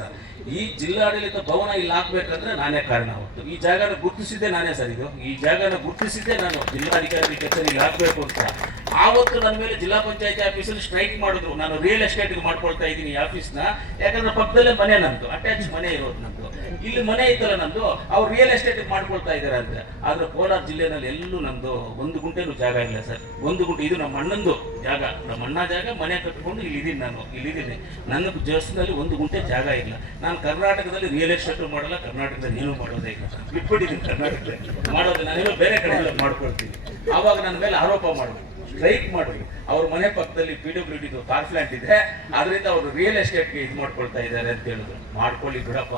ಕೆಲಸ. ಈ ಜಿಲ್ಲಾಡಳಿತ ಭವನ ಇಲ್ಲಿ ಹಾಕ್ಬೇಕಂದ್ರೆ ನಾನೇ ಕಾರಣ. ಅವತ್ತು ಈ ಜಾಗನ ಗುರುತಿಸಿದ್ದೆ ನಾನೇ ಸರ್. ಇದು ಈ ಜಾಗನ ಗುರುತಿಸಿದ್ದೆ ನಾನು, ಜಿಲ್ಲಾಧಿಕಾರಿ ಕಚೇರಿ ಇಲ್ಲಿ ಹಾಕ್ಬೇಕು ಅಂತ. ಆವತ್ತು ನನ್ನ ಮೇಲೆ ಜಿಲ್ಲಾ ಪಂಚಾಯತಿ ಆಫೀಸಲ್ಲಿ ಸ್ಟ್ರೈಕ್ ಮಾಡಿದ್ರು. ನಾನು ರಿಯಲ್ ಎಸ್ಟೇಟ್ಗೆ ಮಾಡ್ಕೊಳ್ತಾ ಇದ್ದೀನಿ ಈ ಆಫೀಸ್ನ, ಯಾಕಂದ್ರೆ ಪಕ್ಕದಲ್ಲೇ ಮನೆ ನಂದು, ಅಟ್ಯಾಚ್ ಮನೆ ಇರೋದು ನಂದು. ಇಲ್ಲಿ ಮನೆ ಇತ್ತಲ್ಲ ನಂದು, ಅವ್ರು ರಿಯಲ್ ಎಸ್ಟೇಟ್ ಮಾಡ್ಕೊಳ್ತಾ ಇದ್ದಾರೆ ಅಂತ. ಆದ್ರೆ ಕೋಲಾರ ಜಿಲ್ಲೆನಲ್ಲಿ ಎಲ್ಲೂ ನಮ್ದು 1 ಗುಂಟೆನೂ ಜಾಗ ಇಲ್ಲ ಸರ್. 1 ಗುಂಟೆ. ಇದು ನಮ್ಮ ಅಣ್ಣಂದು ಜಾಗ, ನಮ್ಮ ಅಣ್ಣ ಜಾಗ. ಮನೆ ಕಟ್ಕೊಂಡು ಇಲ್ಲಿದ್ದೀನಿ, ನಾನು ಇಲ್ಲಿದ್ದೀನಿ. ನನ್ನ ಜಸ್ನಲ್ಲಿ 1 ಗುಂಟೆ ಜಾಗ ಇಲ್ಲ. ನಾನು ಕರ್ನಾಟಕದಲ್ಲಿ ರಿಯಲ್ ಎಸ್ಟೇಟ್ ಮಾಡಲ್ಲ, ಕರ್ನಾಟಕದಲ್ಲಿ ಏನೂ ಮಾಡೋದೇ ಇಲ್ಲ. ಬಿಟ್ಬಿಟ್ಟಿದ್ದೀನಿ ಕರ್ನಾಟಕದಲ್ಲಿ ಮಾಡೋದು. ನಾನೇನೋ ಬೇರೆ ಕಡೆ ಮಾಡ್ಕೊಳ್ತೀನಿ. ಆವಾಗ ನನ್ನ ಮೇಲೆ ಆರೋಪ ಮಾಡಿದ್ರು, ಸ್ಟ್ರೈಕ್ ಮಾಡಿದ್ರು. ಅವ್ರ ಮನೆ ಪಕ್ಕದಲ್ಲಿ PWD ಕಾರ್ ಪ್ಲಾಂಟ್ ಇದೆ, ಅದರಿಂದ ಅವರು ರಿಯಲ್ ಎಸ್ಟೇಟ್ಗೆ ಇದು ಮಾಡ್ಕೊಳ್ತಾ ಇದ್ದಾರೆ ಅಂತ ಹೇಳಿದ್ರು. ಮಾಡ್ಕೊಳ್ಳಿ ಬಿಡಪ್ಪ,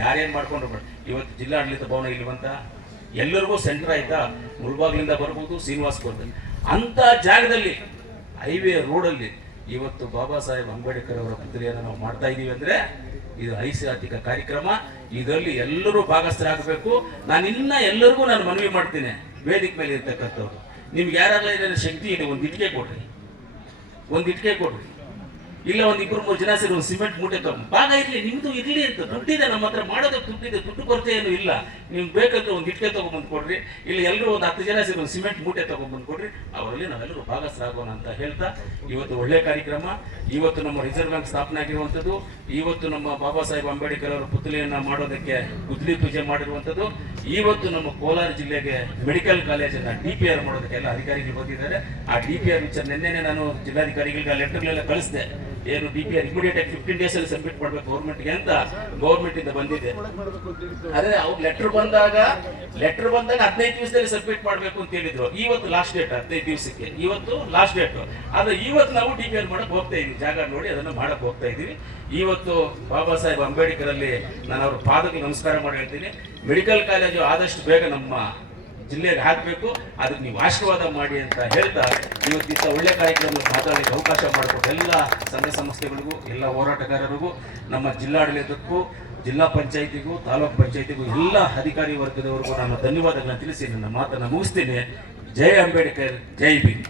ಯಾರೇನು ಮಾಡ್ಕೊಂಡು ಬೇಡ. ಇವತ್ತು ಜಿಲ್ಲಾಡಳಿತ ಭವನ ಇಲ್ಲಿ ಬಂತ, ಎಲ್ಲರಿಗೂ ಸೆಂಟರ್ ಆಯ್ತಾ, ಮುಳ್ಬಾಗ್ಲಿಂದ ಬರ್ಬೋದು, ಶ್ರೀನಿವಾಸ್ ಬರ್ಬೋದು. ಅಂತ ಜಾಗದಲ್ಲಿ ಹೈವೇ ರೋಡಲ್ಲಿ ಇವತ್ತು ಬಾಬಾ ಸಾಹೇಬ್ ಅಂಬೇಡ್ಕರ್ ಅವರ ಪುತ್ರಿಯನ್ನು ನಾವು ಮಾಡ್ತಾ ಇದ್ದೀವಿ ಅಂದ್ರೆ ಇದು ಐತಿಹಾಸಿಕ ಕಾರ್ಯಕ್ರಮ. ಇದರಲ್ಲಿ ಎಲ್ಲರೂ ಭಾಗಸ್ಥರಾಗಬೇಕು. ನಾನು ಎಲ್ಲರಿಗೂ ನಾನು ಮನವಿ ಮಾಡ್ತೀನಿ, ವೇದಿಕೆ ಮೇಲೆ ಇರ್ತಕ್ಕಂಥವ್ರು, ನಿಮ್ಗೆ ಯಾರೆಲ್ಲ ಇದರ ಶಕ್ತಿ ಇದೆ, ಒಂದು ಇಟ್ಟಿಗೆ ಕೊಡ್ರಿ, ಇಲ್ಲ 1-2-3 ಜನ ಸೇರಿ ಒಂದು ಸಿಮೆಂಟ್ ಮೂಟೆ ತಗೊಂಡು ಭಾಗ ಇರಲಿ, ನಿಮ್ದು ಇರಲಿ ಅಂತ. ದುಡ್ಡಿದೆ ನಮ್ಮ ಹತ್ರ, ಮಾಡೋದಕ್ಕೆ ದುಡ್ಡಿದೆ, ದುಡ್ಡು ಕೊರತೆ ಏನು ಇಲ್ಲ. ನಿಮ್ಗೆ ಬೇಕಂದ್ರೆ ಒಂದು ಇಟ್ಟಿಗೆ ತಗೊಂಡ್ಬಂದು ಕೊಡ್ರಿ, ಇಲ್ಲ ಎಲ್ಲರೂ ಒಂದು 10 ಜನ ಸೇರಿ ಒಂದು ಸಿಮೆಂಟ್ ಮೂಟೆ ತಗೊಂಡ್ಬಂದು ಕೊಡ್ರಿ, ಅವರಲ್ಲಿ ನಾವೆಲ್ಲರೂ ಭಾಗಸ್ಥರಾಗೋಣ ಅಂತ ಹೇಳ್ತಾ, ಇವತ್ತು ಒಳ್ಳೆ ಕಾರ್ಯಕ್ರಮ. ಇವತ್ತು ನಮ್ಮ ರಿಸರ್ವ್ ಬ್ಯಾಂಕ್ ಸ್ಥಾಪನೆ ಆಗಿರುವಂಥದ್ದು, ಇವತ್ತು ನಮ್ಮ ಬಾಬಾ ಸಾಹೇಬ್ ಅಂಬೇಡ್ಕರ್ ಅವರ ಪುತ್ಲಿಯನ್ನ ಮಾಡೋದಕ್ಕೆ ಗುದ್ದಲಿ ಪೂಜೆ ಮಾಡಿರುವಂಥದ್ದು, ಇವತ್ತು ನಮ್ಮ ಕೋಲಾರ ಜಿಲ್ಲೆಗೆ ಮೆಡಿಕಲ್ ಕಾಲೇಜನ್ನ DPR ಮಾಡೋದಕ್ಕೆ ಎಲ್ಲ ಅಧಿಕಾರಿಗಳು ಬಂದಿದ್ದಾರೆ. ಆ DPR ವಿಚಾರ ನಿನ್ನೆ ನಾನು ಜಿಲ್ಲಾಧಿಕಾರಿಗಳಿಗೆ ಲೆಟರ್ಗಳೆಲ್ಲ ಕಳಿಸಿದೆ. ಏನು DPR ಇಮಿಡಿಯೇಟ್ ಆಗಿ 15 days ಅಲ್ಲಿ ಸಬ್ಮಿಟ್ ಮಾಡ್ಬೇಕು ಗೌರ್ಮೆಂಟ್ಗೆ ಅಂತ ಗೌರ್ಮೆಂಟ್ ಇಂದ ಬಂದಿದೆ. ಅದೇ ಅವ್ರು ಲೆಟರ್ ಬಂದಾಗ 15 ದಿವಸದಲ್ಲಿ ಸಬ್ಮಿಟ್ ಮಾಡ್ಬೇಕು ಅಂತ ಹೇಳಿದ್ರು. ಇವತ್ತು ಲಾಸ್ಟ್ ಡೇಟ್, 15 ದಿವಸಕ್ಕೆ ಇವತ್ತು ಲಾಸ್ಟ್ ಡೇಟ್. ಆದ್ರೆ ಇವತ್ತು ನಾವು DPR ಮಾಡಕ್ ಹೋಗ್ತಾ ಇದೀವಿ, ಜಾಗ ನೋಡಿ ಅದನ್ನ ಮಾಡಕ್ ಹೋಗ್ತಾ ಇದೀವಿ. ಇವತ್ತು ಬಾಬಾ ಸಾಹೇಬ್ ಅಂಬೇಡ್ಕರ್ ಅಲ್ಲಿ ನಾನು ಅವ್ರ ಪಾದಕ್ಕೆ ನಮಸ್ಕಾರ ಮಾಡಿ ಹೇಳ್ತೀನಿ. ಮೆಡಿಕಲ್ ಕಾಲೇಜು ಆದಷ್ಟು ಬೇಗ ನಮ್ಮ ಜಿಲ್ಲೆಗೆ ಹಾಕಬೇಕು, ಅದಕ್ಕೆ ನೀವು ಆಶೀರ್ವಾದ ಮಾಡಿ ಅಂತ ಹೇಳ್ತಾ, ಇವತ್ತಿಂತ ಒಳ್ಳೆ ಕಾರ್ಯಕ್ರಮ ಮಾತಾಡಲಿಕ್ಕೆ ಅವಕಾಶ ಮಾಡಿಕೊಟ್ಟು ಎಲ್ಲ ಸಂಘ ಸಂಸ್ಥೆಗಳಿಗೂ, ಎಲ್ಲ ಹೋರಾಟಗಾರರಿಗೂ, ನಮ್ಮ ಜಿಲ್ಲಾಡಳಿತಕ್ಕೂ, ಜಿಲ್ಲಾ ಪಂಚಾಯತಿಗೂ, ತಾಲೂಕು ಪಂಚಾಯತಿಗೂ, ಎಲ್ಲ ಅಧಿಕಾರಿ ವರ್ಗದವರೆಗೂ ನಾನು ಧನ್ಯವಾದಗಳನ್ನು ತಿಳಿಸಿ ನನ್ನ ಮಾತನ್ನು ಮುಗಿಸ್ತೀನಿ. ಜೈ ಅಂಬೇಡ್ಕರ್, ಜೈ ಭೀಮ್.